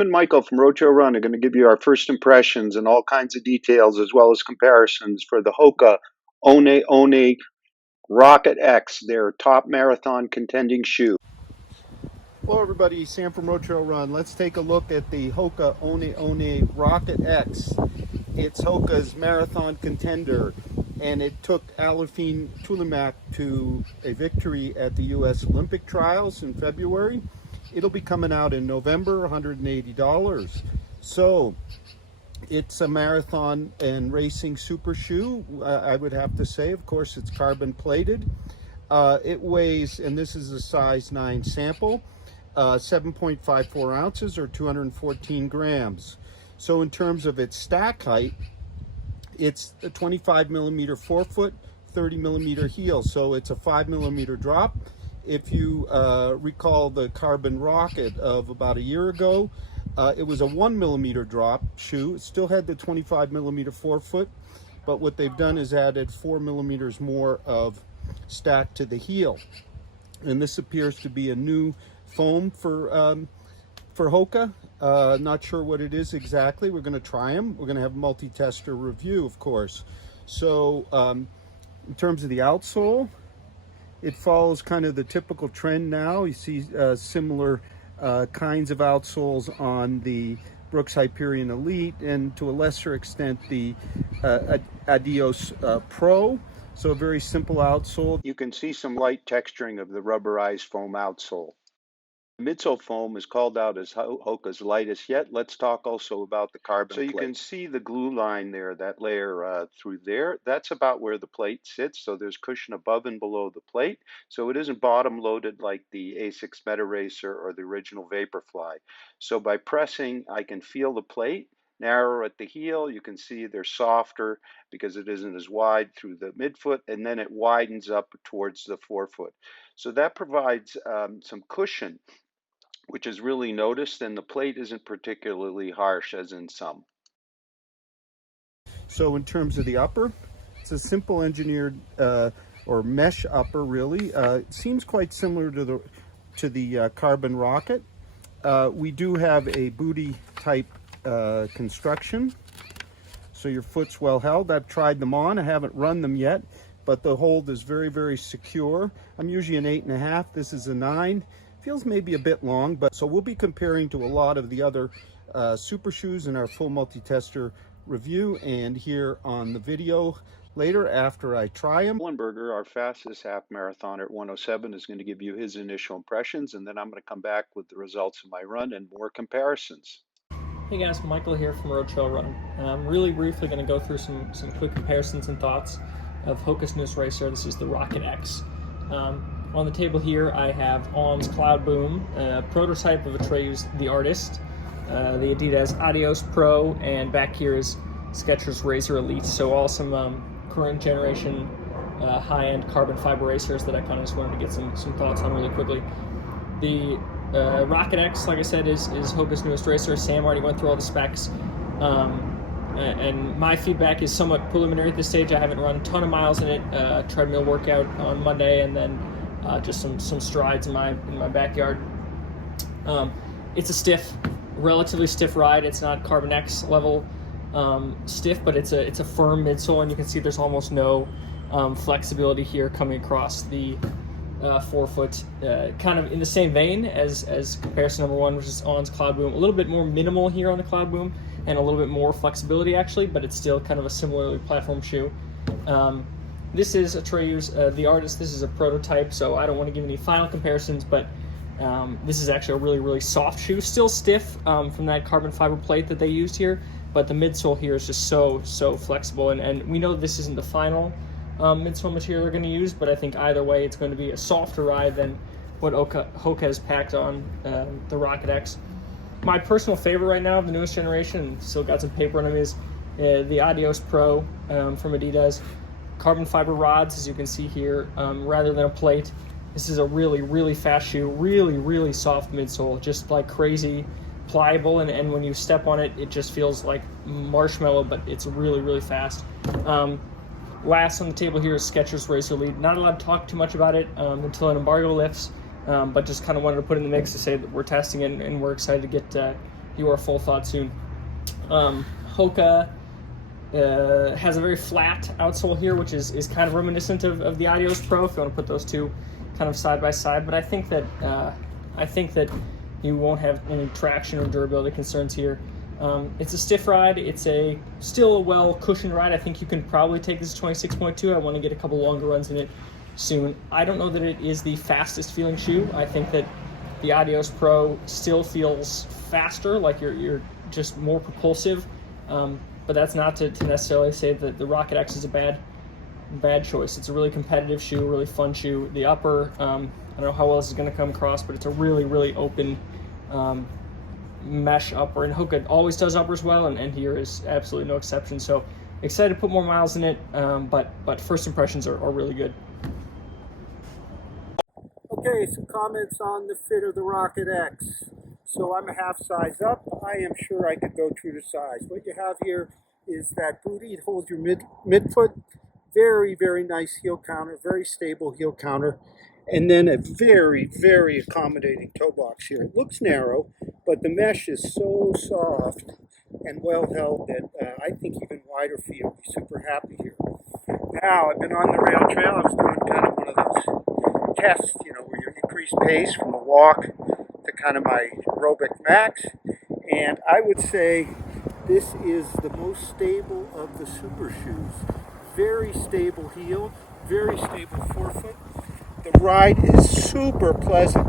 And Michael from RoadTrailRun are going to give you our first impressions and all kinds of details as well as comparisons for the Hoka One Rocket X, their top marathon contending shoe. Hello everybody, Sam from RoadTrailRun. Let's take a look at the Hoka One Rocket X. It's Hoka's marathon contender, and it took Alefine Tulimak to a victory at the U.S. Olympic trials in February. It'll be coming out in November, $180. So it's a marathon and racing super shoe, I would have to say. Of course, it's carbon plated. It weighs, and this is a size 9 sample, 7.54 ounces or 214 grams. So in terms of its stack height, it's a 25 millimeter forefoot, 30 millimeter heel. So it's a 5 millimeter drop. If you recall the Carbon Rocket of about a year ago, it was a 1 millimeter drop shoe. It still had the 25 millimeter forefoot, but what they've done is added 4 millimeters more of stack to the heel. And this appears to be a new foam for Hoka. Not sure what it is exactly. We're going to try them. We're going to have a multi-tester review, of course. So in terms of the outsole, it follows kind of the typical trend now. You see similar kinds of outsoles on the Brooks Hyperion Elite, and to a lesser extent the Adios Pro. So a very simple outsole. You can see some light texturing of the rubberized foam outsole. The midsole foam is called out as Hoka's lightest yet. Let's talk also about the carbon plate. So you can see the glue line there, that layer through there. That's about where the plate sits. So there's cushion above and below the plate. So it isn't bottom loaded like the Asics Meta Racer or the original Vaporfly. So by pressing, I can feel the plate. Narrower at the heel, you can see they're softer because it isn't as wide through the midfoot, and then it widens up towards the forefoot. So that provides some cushion, which is really noticed, and the plate isn't particularly harsh as in some. So in terms of the upper, it's a simple engineered or mesh upper, really. It seems quite similar to the Carbon Rocket. We do have a booty type construction, so your foot's well held. I've tried them on. I haven't run them yet, but the hold is very, very secure. I'm usually an 8.5. This is a 9. Feels maybe a bit long, but so we'll be comparing to a lot of the other super shoes in our full multi-tester review and here on the video later after I try them. Wallenberger, our fastest half marathoner at 107, is going to give you his initial impressions, and then I'm going to come back with the results of my run and more comparisons. Hey guys, Michael here from RoadTrailRun. I'm really briefly going to go through some quick comparisons and thoughts of Hoka's newest racer. This is the Rocket X. On the table here I have On's Cloudbloom, a prototype of Atreyu The Artist, the Adidas Adios Pro, and back here is Skechers Razor Elite. So all some current generation high-end carbon fiber racers that I kind of just wanted to get some thoughts on really quickly. The Rocket X, like I said, is Hoka's newest racer. Sam already went through all the specs. And my feedback is somewhat preliminary at this stage. I haven't run a ton of miles in it. Treadmill workout on Monday, and then just some strides in my backyard. It's a relatively stiff ride. It's not Carbon X level stiff, but it's a firm midsole, and you can see there's almost no flexibility here coming across the forefoot. Kind of in the same vein as comparison number 1, which is On's Cloudbloom. A little bit more minimal here on the Cloudbloom, and a little bit more flexibility actually, but it's still kind of a similarly platform shoe. This is Atreyu's The Artist. This is a prototype, so I don't want to give any final comparisons, but this is actually a really, really soft shoe. Still stiff from that carbon fiber plate that they used here, but the midsole here is just so flexible, and we know this isn't the final midsole material they're going to use, but I think either way it's going to be a softer ride than what Hoka has packed on the Rocket X. My personal favorite right now of the newest generation, still got some paper on them, is the Adios Pro from Adidas. Carbon fiber rods, as you can see here, rather than a plate. This is a really, really fast shoe, really soft midsole, just like crazy pliable, and when you step on it, it just feels like marshmallow, but it's really, really fast. Last on the table here is Skechers Razor Elite. Not allowed to talk too much about it until an embargo lifts, but just kind of wanted to put in the mix to say that we're testing it and we're excited to your full thought soon. Hoka has a very flat outsole here, which is kind of reminiscent of the Adios Pro, if you want to put those two kind of side by side. But I think that you won't have any traction or durability concerns here. It's a stiff ride. It's still a well cushioned ride. I think you can probably take this 26.2. I want to get a couple longer runs in it soon. I don't know that it is the fastest feeling shoe. I think that the Adios Pro still feels faster, like you're just more propulsive. But that's not to necessarily say that the Rocket X is a bad choice. It's a really competitive shoe, a really fun shoe. The upper, I don't know how well this is going to come across, but it's a really, really open mesh upper, and Hoka always does uppers well, and here is absolutely no exception. So excited to put more miles in it, but first impressions are really good. Okay, some comments on the fit of the Rocket X. So I'm a half size up. I am sure I could go true to size. What you have here is that booty. It holds your midfoot. Very, very nice heel counter. Very stable heel counter. And then a very, very accommodating toe box here. It looks narrow, but the mesh is so soft and well held that I think even wider feet will be super happy here. Now, I've been on the rail trail. I was doing kind of one of those tests, where you increase pace from a walk to kind of my aerobic max, and I would say this is the most stable of the super shoes. Very stable heel, very stable forefoot. The ride is super pleasant.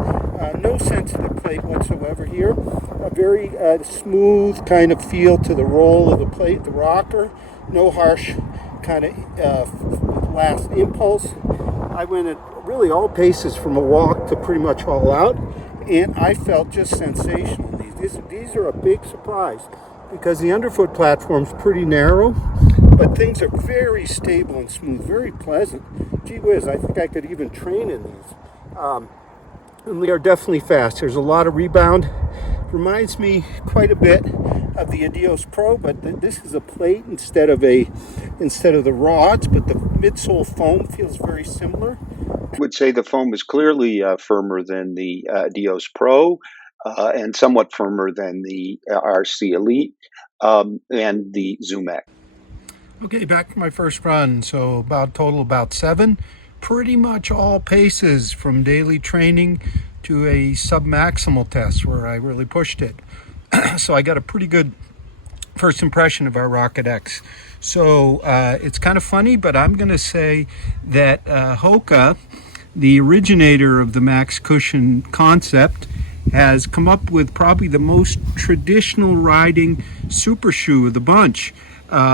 No sense of the plate whatsoever here. A very smooth kind of feel to the roll of the plate, the rocker. No harsh kind of last impulse. I went at really all paces from a walk to pretty much all out, and I felt just sensational. These are a big surprise because the underfoot platform's pretty narrow, but things are very stable and smooth, very pleasant. Gee whiz, I think I could even train in these. And they are definitely fast. There's a lot of rebound. Reminds me quite a bit of the Adios Pro, but this is a plate instead of the rods, but the midsole foam feels very similar. I would say the foam is clearly firmer than the Adios Pro and somewhat firmer than the RC Elite and the Zoom X. Okay, back for my first run. So about 7. Pretty much all paces from daily training to a sub-maximal test where I really pushed it. So I got a pretty good first impression of our Rocket X. So it's kind of funny, but I'm going to say that Hoka, the originator of the max cushion concept, has come up with probably the most traditional riding super shoe of the bunch.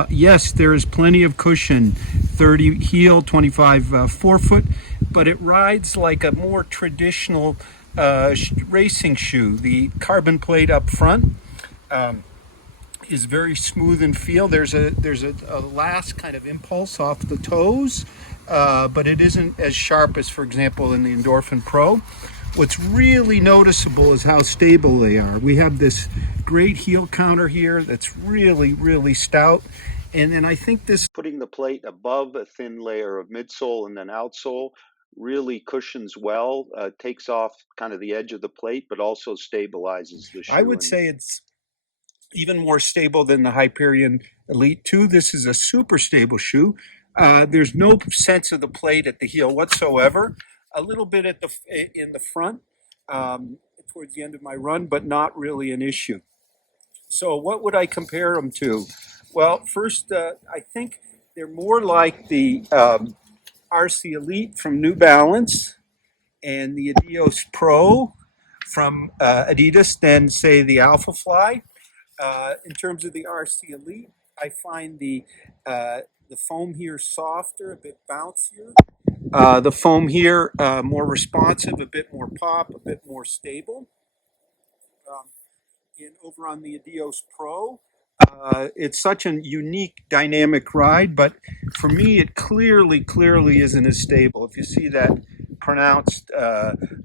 Yes, there is plenty of cushion, 30 heel, 25 forefoot, but it rides like a more traditional racing shoe. The carbon plate up front is very smooth in feel. There's a last kind of impulse off the toes, but it isn't as sharp as, for example, in the Endorphin Pro. What's really noticeable is how stable they are. We have this great heel counter here that's really, really stout. And then I think this putting the plate above a thin layer of midsole and then outsole really cushions well, takes off kind of the edge of the plate, but also stabilizes the shoe. I would say it's even more stable than the Hyperion Elite 2. This is a super stable shoe. There's no sense of the plate at the heel whatsoever. A little bit in the front towards the end of my run, but not really an issue. So what would I compare them to? Well, first, I think they're more like the RC Elite from New Balance and the Adios Pro from Adidas than, say, the Alpha Fly. In terms of the RC Elite, I find the foam here softer, a bit bouncier. The foam here more responsive, a bit more pop, a bit more stable. Over on the Adios Pro, it's such a unique dynamic ride, but for me it clearly isn't as stable. If you see that pronounced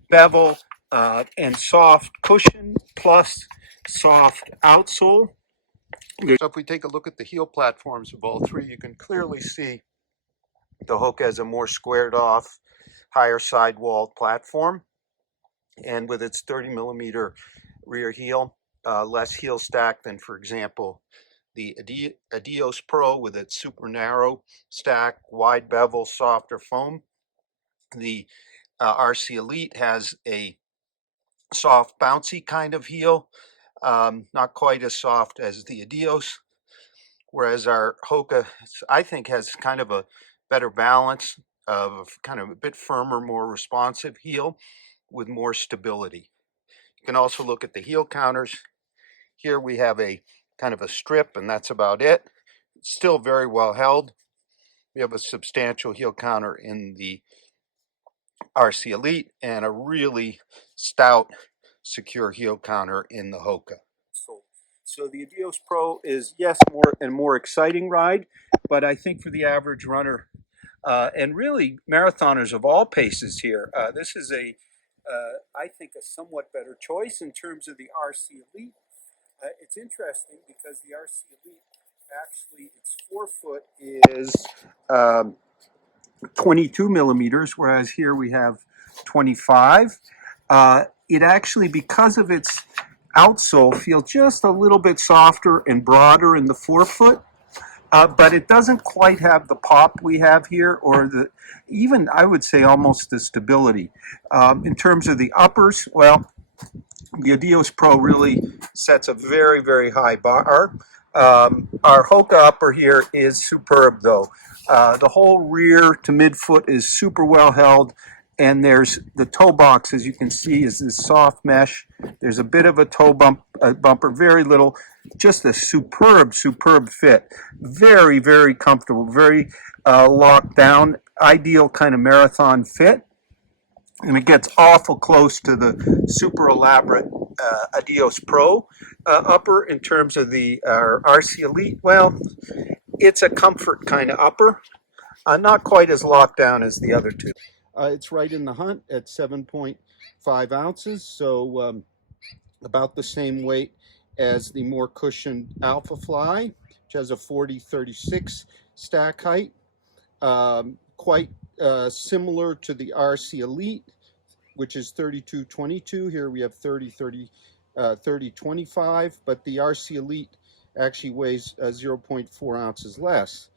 bevel and soft cushion plus soft outsole. So if we take a look at the heel platforms of all three, you can clearly see the Hoka has a more squared off, higher sidewalled platform, and with its 30 millimeter rear heel, less heel stack than, for example, the Adios Pro with its super narrow stack, wide bevel, softer foam. The RC Elite has a soft, bouncy kind of heel, not quite as soft as the Adios, whereas our Hoka, I think, has kind of a better balance of kind of a bit firmer, more responsive heel with more stability. You can also look at the heel counters. Here we have a kind of a strip, and that's about it. It's still very well held. We have a substantial heel counter in the RC Elite and a really stout, secure heel counter in the Hoka. So the Adios Pro is, yes, more exciting ride, but I think for the average runner and really marathoners of all paces here, this is I think, a somewhat better choice in terms of the RC Elite. It's interesting because the RC Elite, actually, its forefoot is 22 millimeters, whereas here we have 25. It actually, because of its outsole, feels just a little bit softer and broader in the forefoot, but it doesn't quite have the pop we have here, or even, I would say, almost the stability. In terms of the uppers, well, the Adios Pro really sets a very, very high bar. Our Hoka upper here is superb, though. The whole rear to midfoot is super well held, and there's the toe box, as you can see, is this soft mesh. There's a bit of a toe bumper, very little, just a superb, superb fit. Very, very comfortable, very locked down, ideal kind of marathon fit. And it gets awful close to the super elaborate Adios Pro upper in terms of the RC Elite. Well, it's a comfort kind of upper, not quite as locked down as the other two. It's right in the hunt at 7.5 ounces, so about the same weight as the more cushioned Alpha Fly, which has a 40-36 stack height. Quite similar to the RC Elite, which is 32-22. Here we have 30-25, but the RC Elite actually weighs 0.4 ounces less.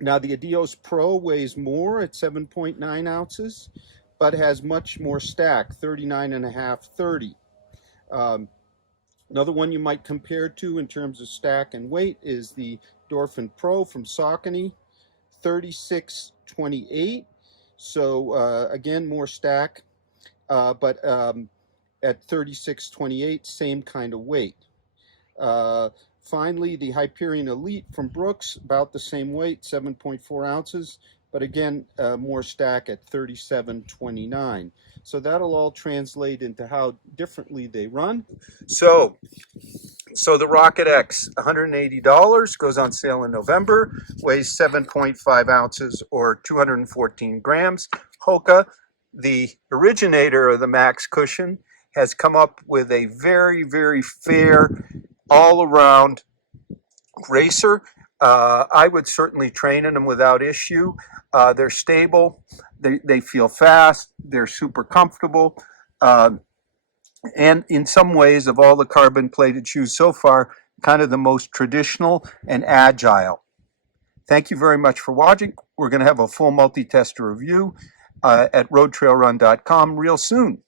Now the Adios Pro weighs more at 7.9 ounces, but has much more stack, 39.5, 30. Another one you might compare to in terms of stack and weight is the Dorphin Pro from Saucony, 36-28. So again, more stack, but at 36-28, same kind of weight. Finally, the Hyperion Elite from Brooks, about the same weight, 7.4 ounces, but again, more stack at 37-29. So that'll all translate into how differently they run. So the Rocket X, $180, goes on sale in November, weighs 7.5 ounces or 214 grams. Hoka, the originator of the Max Cushion, has come up with a very, very fair, all-around racer. I would certainly train in them without issue. They're stable, they feel fast, they're super comfortable. And in some ways, of all the carbon-plated shoes so far, kind of the most traditional and agile. Thank you very much for watching. We're going to have a full multi-tester review at RoadTrailRun.com real soon.